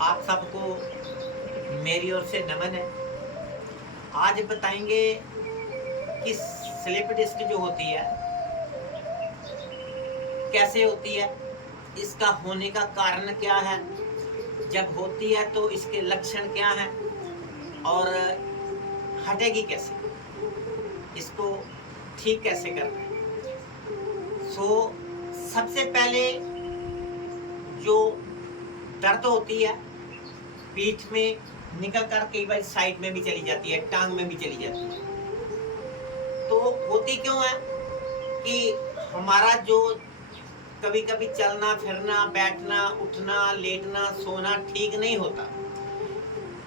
आप सबको मेरी ओर से नमन है। आज बताएंगे कि स्लिप डिस्क जो होती है कैसे होती है, इसका होने का कारण क्या है, जब होती है तो इसके लक्षण क्या हैं और हटेगी कैसे, इसको ठीक कैसे करना है। सबसे पहले जो दर्द होती है पीठ में निकल कर कई बार साइड में भी चली जाती है, टांग में भी चली जाती है। तो होती क्यों है कि हमारा जो कभी कभी चलना फिरना, बैठना, उठना, लेटना, सोना ठीक नहीं होता,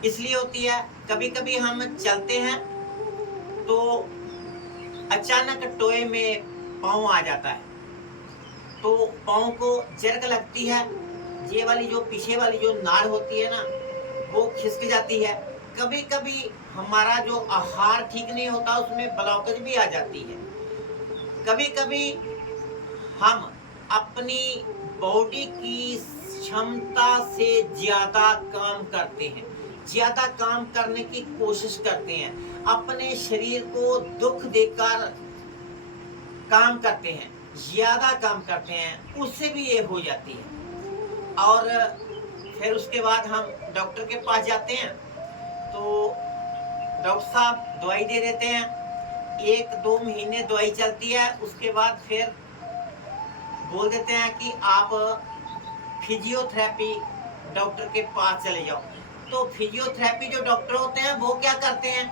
इसलिए होती है। कभी कभी हम चलते हैं तो अचानक टोए में पाँव आ जाता है, तो पाँव को जर्क लगती है, ये वाली जो पीछे वाली जो नाड़ होती है ना, वो खिसक जाती है। कभी कभी हमारा जो आहार ठीक नहीं होता, उसमें ब्लॉकेज भी आ जाती है। कभी कभी हम अपनी बॉडी की क्षमता से ज्यादा काम करते हैं, ज्यादा काम करने की कोशिश करते हैं, अपने शरीर को दुख देकर काम करते हैं, ज्यादा काम करते हैं, उससे भी ये हो जाती है। और फिर उसके बाद हम डॉक्टर के पास जाते हैं तो डॉक्टर साहब दवाई दे देते हैं। 1-2 महीने दवाई चलती है, उसके बाद फिर बोल देते हैं कि आप फिजियोथेरेपी डॉक्टर के पास चले जाओ। तो फिजियोथेरेपी जो डॉक्टर होते हैं वो क्या करते हैं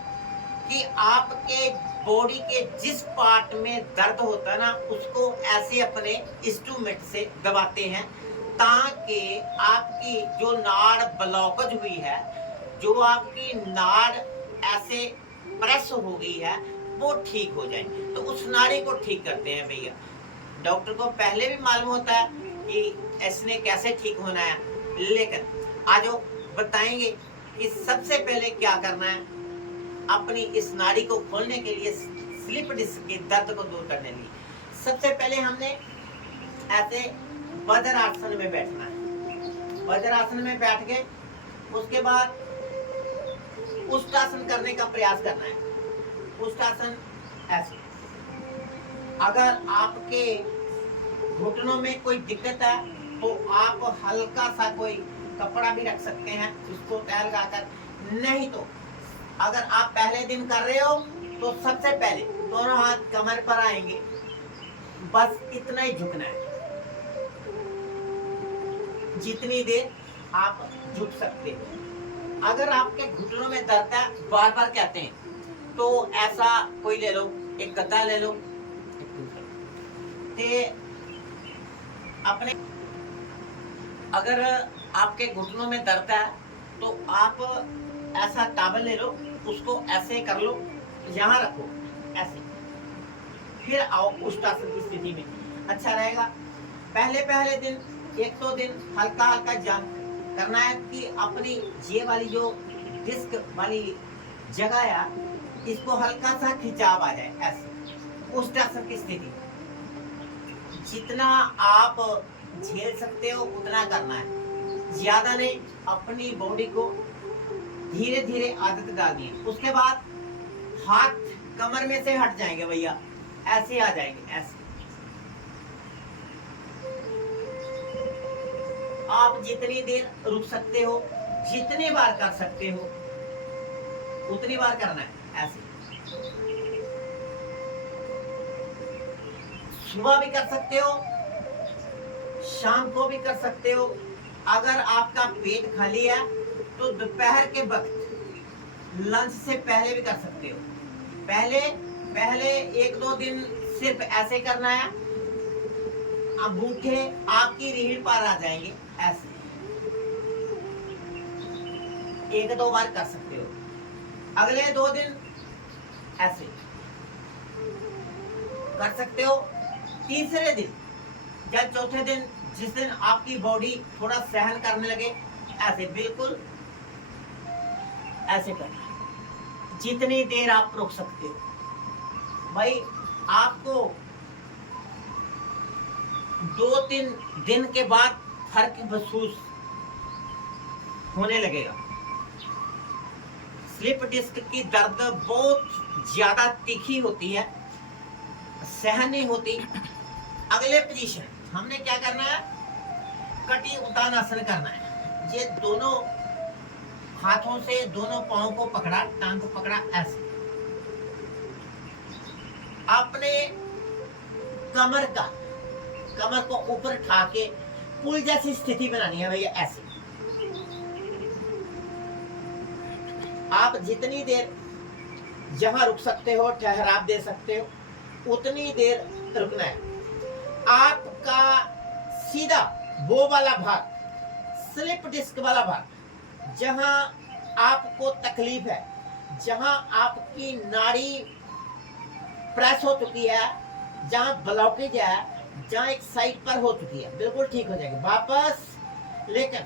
कि आपके बॉडी के जिस पार्ट में दर्द होता है ना, उसको ऐसे अपने इंस्ट्रूमेंट से दबाते हैं ताकि आपकी जो नाड़ ब्लॉकेज हुई है, जो आपकी नाड़ ऐसे प्रेस हो गई है, वो ठीक हो जाए। तो उस नाड़ी को ठीक करते हैं भैया। डॉक्टर को पहले भी मालूम होता है कि इसने कैसे ठीक होना है, लेकिन आज वो बताएंगे कि सबसे पहले क्या करना है अपनी इस नाड़ी को खोलने के लिए, स्लिप डिस्क के दर्द को दूर करने के लिए। सबसे पहले हमने ऐसे वज्रासन में बैठना है। वज्रासन में बैठ के उसके बाद उष्टासन करने का प्रयास करना है। उष्टासन ऐसे। अगर आपके घुटनों में कोई दिक्कत है तो आप हल्का सा कोई कपड़ा भी रख सकते हैं, उसको तय लगाकर। नहीं तो अगर आप पहले दिन कर रहे हो तो सबसे पहले दोनों हाथ कमर पर आएंगे, बस इतना ही झुकना है, जितनी देर आप झुक सकते हो। अगर आपके घुटनों में दर्द है, बार बार कहते हैं, तो ऐसा कोई ले लो, एक गद्दा ले लो, ते अपने अगर आपके घुटनों में दर्द है तो आप ऐसा टॉवल ले लो, उसको ऐसे कर लो, यहाँ रखो ऐसे, फिर आओ उष्टासन की स्थिति में, अच्छा रहेगा। पहले दिन 1-2 दिन हल्का हल्का जान करना है कि अपनी ये वाली जो डिस्क वाली जगह है, इसको हल्का सा खिंचाव आ जाए, ऐसे उष्टासन की स्थिति। जितना आप झेल सकते हो उतना करना है, ज्यादा नहीं। अपनी बॉडी को धीरे धीरे आदत डालनी है। उसके बाद हाथ कमर में से हट जाएंगे भैया, ऐसे आ जाएंगे, ऐसे। आप जितनी देर रुक सकते हो, जितनी बार कर सकते हो, उतनी बार करना है, ऐसे। सुबह भी कर सकते हो, शाम को भी कर सकते हो। अगर आपका पेट खाली है तो दोपहर के वक्त लंच से पहले भी कर सकते हो। पहले 1-2 दिन सिर्फ ऐसे करना है, अंगूठे आपकी रीढ़ पर आ जाएंगे, ऐसे 1-2 बार कर सकते हो। अगले 2 दिन ऐसे कर सकते हो। तीसरे दिन या चौथे दिन, जिस दिन आपकी बॉडी थोड़ा सहन करने लगे, ऐसे बिल्कुल ऐसे करना है, जितनी देर आप रुक सकते हो। भाई आपको 2-3 दिन के बाद फर्क महसूस होने लगेगा। स्लिप डिस्क की दर्द बहुत ज्यादा तीखी होती है, सहन नहीं होती। अगले पोजीशन हमने क्या करना है, कटी उत्तानासन करना है। ये दोनों हाथों से दोनों पांव को पकड़ा, टांग को पकड़ा, ऐसे अपने कमर को ऊपर उठा के पुल जैसी स्थिति बनानी है भैया। ऐसे आप जितनी देर जहां रुक सकते हो, ठहराव दे सकते हो, उतनी देर रुकना है। आपका सीधा वो वाला भाग, स्लिप डिस्क वाला भाग, जहां आपको तकलीफ है, जहां आपकी नाड़ी प्रेस हो चुकी है, जहां ब्लॉकेज है, जहां एक साइड पर हो चुकी है, बिल्कुल ठीक हो जाएगी वापस। लेकिन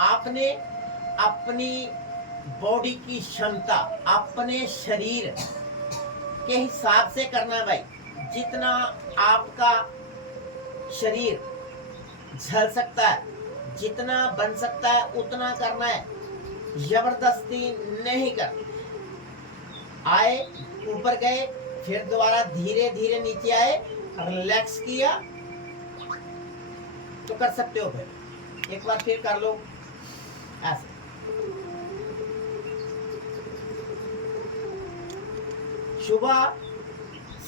आपने अपनी बॉडी की क्षमता, अपने शरीर के हिसाब से करना है भाई। जितना आपका शरीर झल सकता है, जितना बन सकता है, उतना करना है, जबरदस्ती नहीं करनी। आए, ऊपर गए, फिर दोबारा धीरे धीरे नीचे आए, रिलैक्स किया तो कर सकते हो। फिर एक बार फिर कर लो ऐसे। सुबह,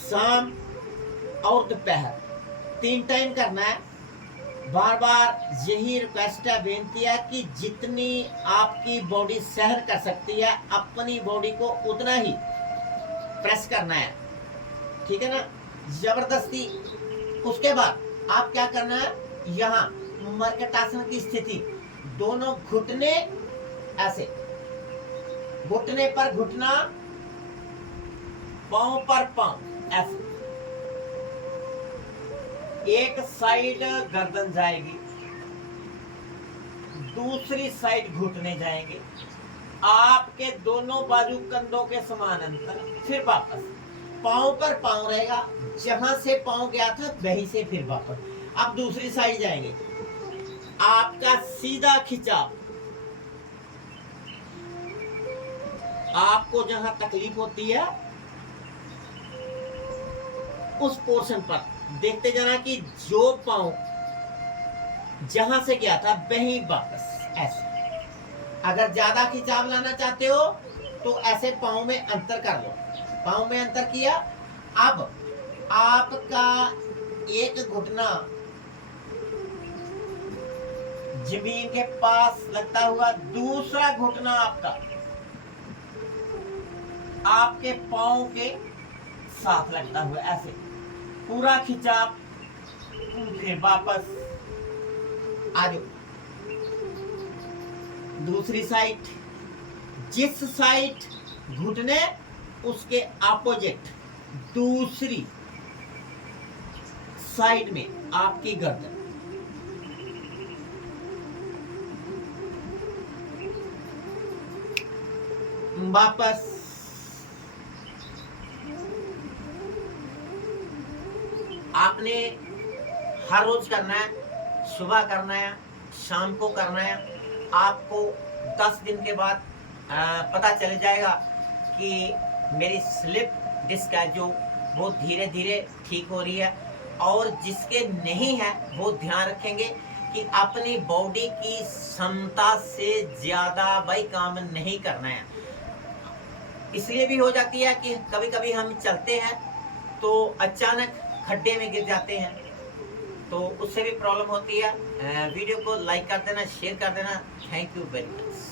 शाम और दोपहर 3 टाइम करना है। बार बार यही रिक्वेस्ट है, बेनती है कि जितनी आपकी बॉडी सहन कर सकती है, अपनी बॉडी को उतना ही प्रेस करना है, ठीक है ना, जबरदस्ती। उसके बाद आप क्या करना है, यहाँ मर्कट आसन की स्थिति, दोनों घुटने ऐसे, घुटने पर घुटना, पांव पर पांव ऐसे। एक साइड गर्दन जाएगी, दूसरी साइड घुटने जाएंगे, आपके दोनों बाजू कंधों के समान अंतर। फिर वापस पांव पर पांव रहेगा, जहां से पांव गया था वहीं से फिर वापस। अब दूसरी साइड जाएंगे, आपका सीधा खिंचाव, आपको जहां तकलीफ होती है उस पोर्शन पर देखते जाना कि जो पांव जहां से गया था वहीं वापस ऐसे। अगर ज्यादा खिंचाव लाना चाहते हो तो ऐसे पांव में अंतर कर लो। पांव में अंतर किया, अब आपका एक घुटना जमीन के पास लगता हुआ, दूसरा घुटना आपके पांव के साथ लगता हुआ, ऐसे पूरा खिंचाव। फिर वापस आ जाओ दूसरी साइड, जिस साइड घुटने उसके अपोजिट दूसरी साइड में आपकी गर्दन। वापस आपने हर रोज करना है, सुबह करना है, शाम को करना है। आपको 10 दिन के बाद पता चल जाएगा कि मेरी स्लिप डिस्क है जो वो धीरे धीरे ठीक हो रही है। और जिसके नहीं है वो ध्यान रखेंगे कि अपनी बॉडी की क्षमता से ज्यादा भाई काम नहीं करना है। इसलिए भी हो जाती है कि कभी कभी हम चलते हैं तो अचानक खड्डे में गिर जाते हैं, तो उससे भी प्रॉब्लम होती है। वीडियो को लाइक कर देना, शेयर कर देना। Thank you very much.